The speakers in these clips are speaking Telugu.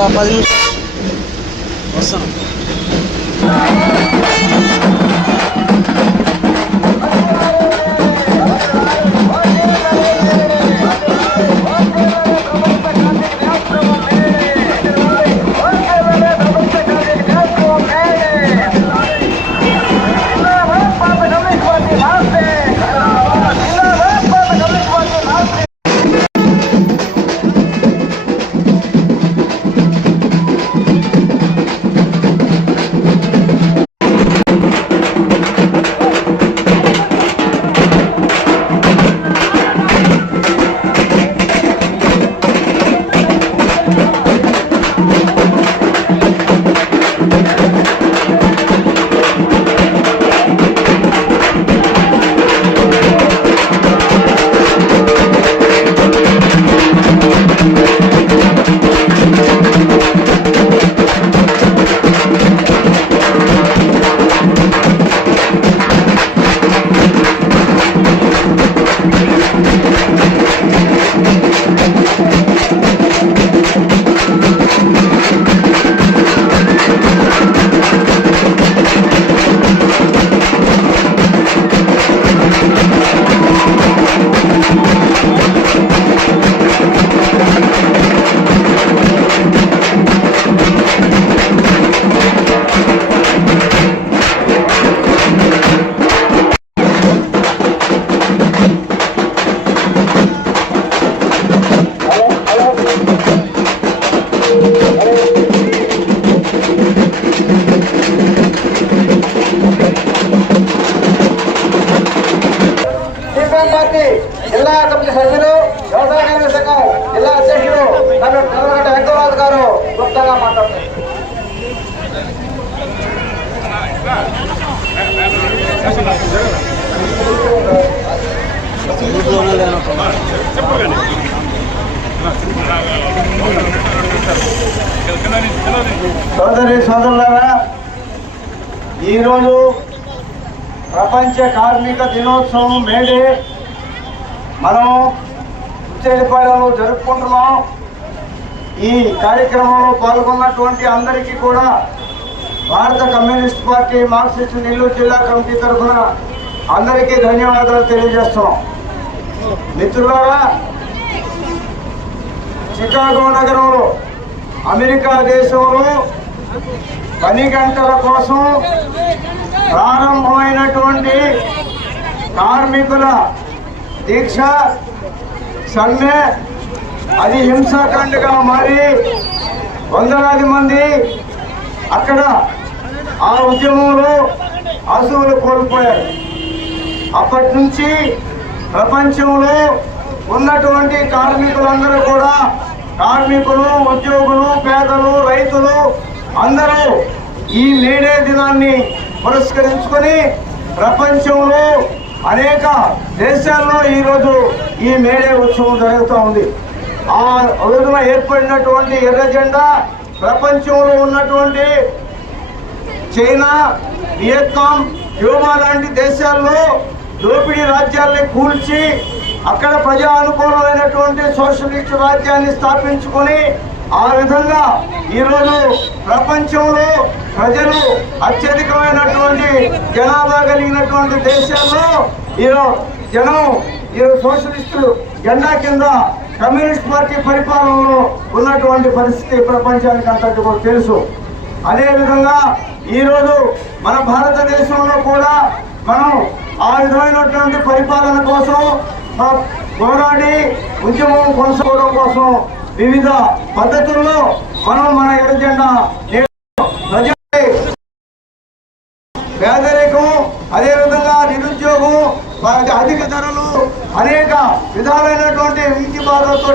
ఆ, ఒక పది సోదరి సోదరులారా ఈరోజు ప్రపంచ కార్మిక దినోత్సవం మేడే మనం ఉచ్చేడిపాయలో జరుపుకుంటున్నాం. ఈ కార్యక్రమంలో పాల్గొన్నటువంటి అందరికీ కూడా భారత కమ్యూనిస్ట్ పార్టీ మార్క్సిస్ట్ నెల్లూరు జిల్లా కమిటీ తరఫున అందరికీ ధన్యవాదాలు తెలియజేస్తున్నాం. మిత్రులారా చికాగో నగరంలో అమెరికా దేశంలో పని గంటల కోసం ప్రారంభమైనటువంటి కార్మికుల దీక్ష సమ్మె అది హింసాకాండగా మారి వందలాది మంది అక్కడ ఆ ఉద్యమంలో అసువులు కోల్పోయారు. అప్పటి నుంచి ప్రపంచంలో ఉన్నటువంటి కార్మికులందరూ కూడా కార్మికులు ఉద్యోగులు పేదలు రైతులు అందరూ ఈ మేడే దినాన్ని పురస్కరించుకొని ప్రపంచంలో అనేక దేశాల్లో ఈరోజు ఈ మేడే ఉత్సవం జరుగుతూ ఉంది. ఆ రోజున ఏర్పడినటువంటి ఎర్ర జెండా ప్రపంచంలో ఉన్నటువంటి చైనా వియత్నాం క్యూబా లాంటి దేశాల్లో దోపిడీ రాజ్యాల్ని కూల్చి అక్కడ ప్రజా అనుకూలమైనటువంటి సోషలిస్ట్ రాజ్యాన్ని స్థాపించుకొని ఆ విధంగా ఈరోజు ప్రపంచంలో ప్రజలు అత్యధికమైనటువంటి జనాభా కలిగినటువంటి దేశాల్లో ఈరోజు జనం ఈరోజు సోషలిస్టు జెండా కింద కమ్యూనిస్ట్ పార్టీ పరిపాలనలో ఉన్నటువంటి పరిస్థితి ప్రపంచానికి అంతటి కూడా తెలుసు. అదేవిధంగా ఈరోజు మన భారతదేశంలో కూడా మనం ఆ విధమైనటువంటి పరిపాలన కోసం పోరాడి ఉద్యమం కొనసాగడం కోసం వివిధ పద్ధతుల్లో మనం మన ఎడజెండా ప్రజల పేదరికం అదేవిధంగా నిరుద్యోగం వారికి అధిక ధరలు అనేక విధాలైనటువంటి ఇంటి బాధలతో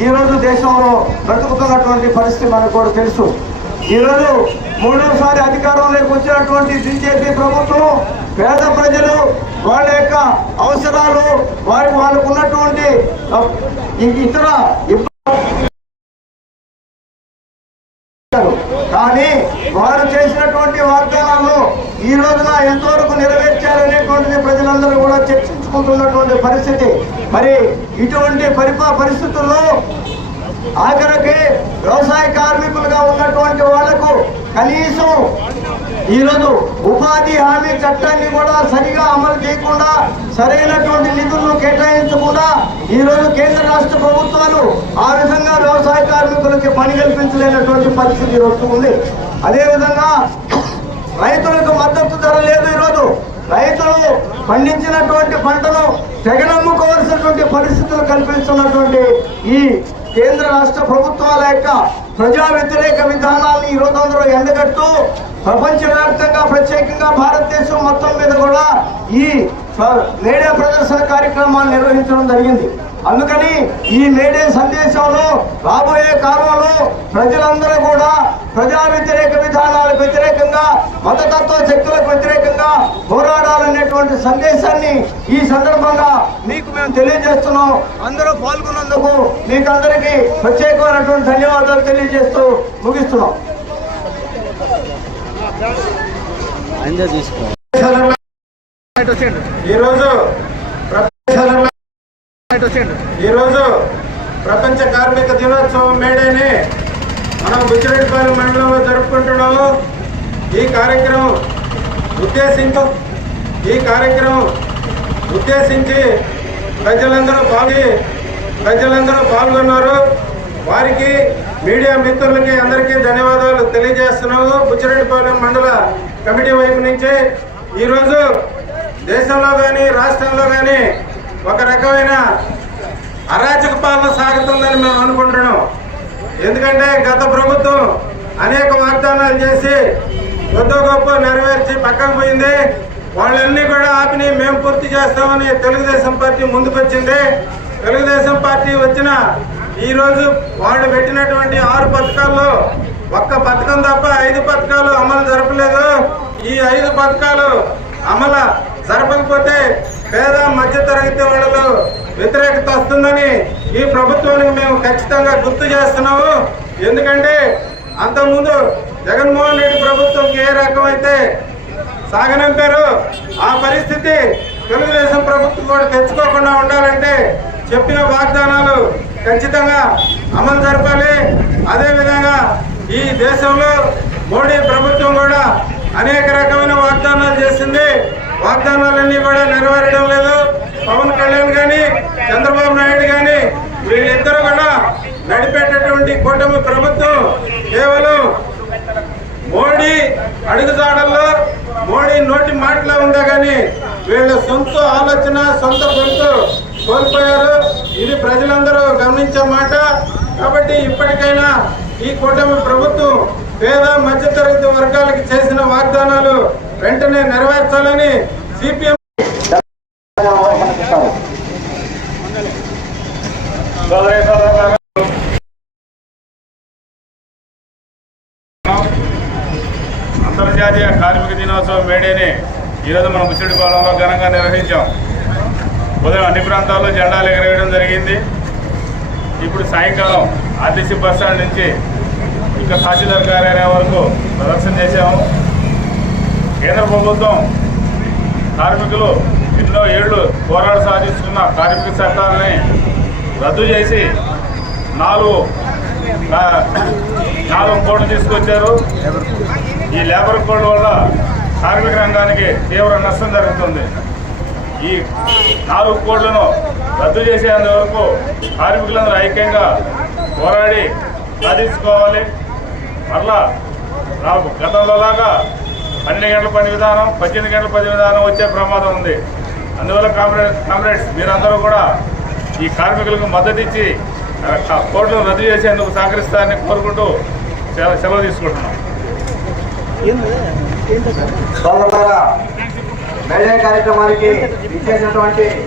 ఈ రోజు దేశంలో బ్రతుకుతున్నటువంటి పరిస్థితి మనకు కూడా తెలుసు. ఈ రోజు మూడోసారి అధికారంలోకి వచ్చినటువంటి బీజేపీ ప్రభుత్వం పేద ప్రజలు వాళ్ళ యొక్క అవసరాలు వారి వాళ్ళకు ఉన్నటువంటి ఇతర ఇబ్బందులు కానీ వారు చేసినటువంటి వాగ్దానాలను ఈ రోజున ఎంతవరకు నెరవేర్చారనేటువంటిది ప్రజలందరూ కూడా చర్చించుకుంటున్నటువంటి పరిస్థితి. మరి ఇటువంటి పరిపా పరిస్థితుల్లో ఆఖరికి వ్యవసాయ కార్మికులుగా ఉన్నటువంటి వాళ్ళకు కనీసం ఈరోజు ఉపాధి హామీ చట్టాన్ని కూడా సరిగా అమలు చేయకుండా సరైనటువంటి నిధులను కేటాయించకుండా ఈరోజు కేంద్ర రాష్ట్ర ప్రభుత్వాలు ఆ విధంగా వ్యవసాయ కార్మికులకి పని కల్పించలేనటువంటి పరిస్థితి వస్తుంది అదేవిధంగా రైతులకు మద్దతు రైతులు పండించినటువంటి పంటను తెగనమ్ముకోవాల్సినటువంటి పరిస్థితులు కల్పిస్తున్నటువంటి ఈ కేంద్ర రాష్ట్ర ప్రభుత్వాల యొక్క ప్రజా వ్యతిరేక విధానాలను ఈ రోజు అందరూ ఎండగట్టు ప్రపంచవ్యాప్తంగా ప్రత్యేకంగా భారతదేశం మొత్తం మీద కూడా ఈ మేడే ప్రదర్శన కార్యక్రమాన్ని నిర్వహించడం జరిగింది. అందుకని ఈ మేడే సందేశంలో రాబోయే కాలంలో ప్రజలందరూ కూడా ప్రజా వ్యతిరేక విధానాలకు వ్యతిరేకంగా మతతత్వ శక్తులకు వ్యతిరేకంగా పోరాడాలనేటువంటి సందేశాన్ని ఈ సందర్భంగా మీకు మేము తెలియజేస్తున్నాం. అందరూ పాల్గొన్నందుకు మీకు అందరికీ ప్రత్యేకమైనటువంటి ధన్యవాదాలు తెలియజేస్తూ ముగిస్తున్నాం. ఆయనదే తీసుకోవాలి ఈరోజు ఈరోజు ప్రపంచ కార్మిక దినోత్సవం మేడేని మనం బుచ్చిరెడ్డిపాలెం మండలంలో జరుపుకుంటున్నాము. ఈ కార్యక్రమం ఉద్దేశించు ఈ కార్యక్రమం ఉద్దేశించి ప్రజలందరూ పాల్గొని ప్రజలందరూ పాల్గొన్నారు. వారికి మీడియా మిత్రులకి అందరికీ ధన్యవాదాలు తెలియజేస్తున్నాము. బుచ్చిరెడ్డిపాలెం మండల కమిటీ వైపు నుంచి ఈరోజు దేశంలో కానీ రాష్ట్రంలో కానీ ఒక రకమైన అరాచక పాలన సాగుతుందని మేము అనుకుంటున్నాం. ఎందుకంటే గత ప్రభుత్వం అనేక వాగ్దానాలు చేసి కొద్ది గొప్ప నెరవేర్చి పక్కకు పోయింది. వాళ్ళన్నీ కూడా ఆపిని మేము పూర్తి చేస్తామని తెలుగుదేశం పార్టీ ముందుకొచ్చింది. తెలుగుదేశం పార్టీ వచ్చిన ఈరోజు వాళ్ళు పెట్టినటువంటి ఆరు పథకాల్లో ఒక్క పథకం తప్ప ఐదు పథకాలు అమలు జరపలేదు. ఈ ఐదు పథకాలు అమలు జరపకపోతే పేద మధ్యతరగతి వాళ్ళలో వ్యతిరేకత వస్తుందని ఈ ప్రభుత్వానికి మేము ఖచ్చితంగా గుర్తు చేస్తున్నాము. ఎందుకంటే అంతకుముందు జగన్మోహన్ రెడ్డి ప్రభుత్వం ఏ రకమైతే సాగనంపారు ఆ పరిస్థితి తెలుగుదేశం ప్రభుత్వం కూడా తెచ్చుకోకుండా ఉండాలంటే చెప్పిన వాగ్దానాలు ఖచ్చితంగా అమలు జరపాలి. దేశంలో మోడీ ప్రభుత్వం కూడా అనేక రకమైన వాగ్దానాలు చేసింది. వాగ్దానాలన్నీ కూడా నెరవేరడం లేదు. పవన్ కళ్యాణ్ కానీ చంద్రబాబు నాయుడు కానీ వీళ్ళిద్దరూ కూడా నడిపేటటువంటి కూటమి ప్రభుత్వం కేవలం మోడీ అడుగుజాడల్లో మోడీ నోటి మాటలో ఉందా కానీ వీళ్ళ సొంత ఆలోచన సొంత గొంతు కోల్పోయారు. ఇది ప్రజలందరూ గమనించే మాట. కాబట్టి ఇప్పటికైనా ఈ కూటమి ప్రభుత్వం పేద మధ్యతరగతి వర్గాలకు చేసిన వాగ్దానాలు వెంటనే నెరవేర్చాలని సిపిఎం అంతర్జాతీయ కార్మిక దినోత్సవం మేడేని ఈరోజు మనం ముసిడిపాలెంలో ఘనంగా నిర్వహించాం. ఉదయం అన్ని ప్రాంతాల్లో జెండాలు ఎగరవేయడం జరిగింది. ఇప్పుడు సాయంకాలం ఆర్టీసీ బస్ స్టాండ్ నుంచి ఇంకా తహసీల్దార్ కార్యాలయం వరకు ప్రదర్శన చేశాము. కేంద్ర ప్రభుత్వం కార్మికులు ఎన్నో ఏళ్ళు పోరాట సాధిస్తున్న కార్మిక చట్టాలని రద్దు చేసి నాలుగు నాలుగు కోట్లు తీసుకొచ్చారు. ఈ లేబర్ కోడ్ వల్ల కార్మిక రంగానికి తీవ్ర నష్టం జరుగుతుంది. ఈ నాలుగు కోడ్లను రద్దు చేసేంత వరకు కార్మికులందరూ ఐక్యంగా పోరాడి సాధించుకోవాలి. మరలా నాకు గతంలోలాగా పన్నెండు గంటల పని విధానం పద్దెనిమిది గంటల పని విధానం వచ్చే ప్రమాదం ఉంది. అందువల్ల కామ్రేడ్ కామ్రేడ్స్ మీరందరూ కూడా ఈ కార్మికులకు మద్దతు ఇచ్చి ఆ రద్దు చేసేందుకు సహకరిస్తారని కోరుకుంటూ సెలవు సెలవు తీసుకుంటున్నాం. కార్యక్రమానికి ఇచ్చేసినటువంటి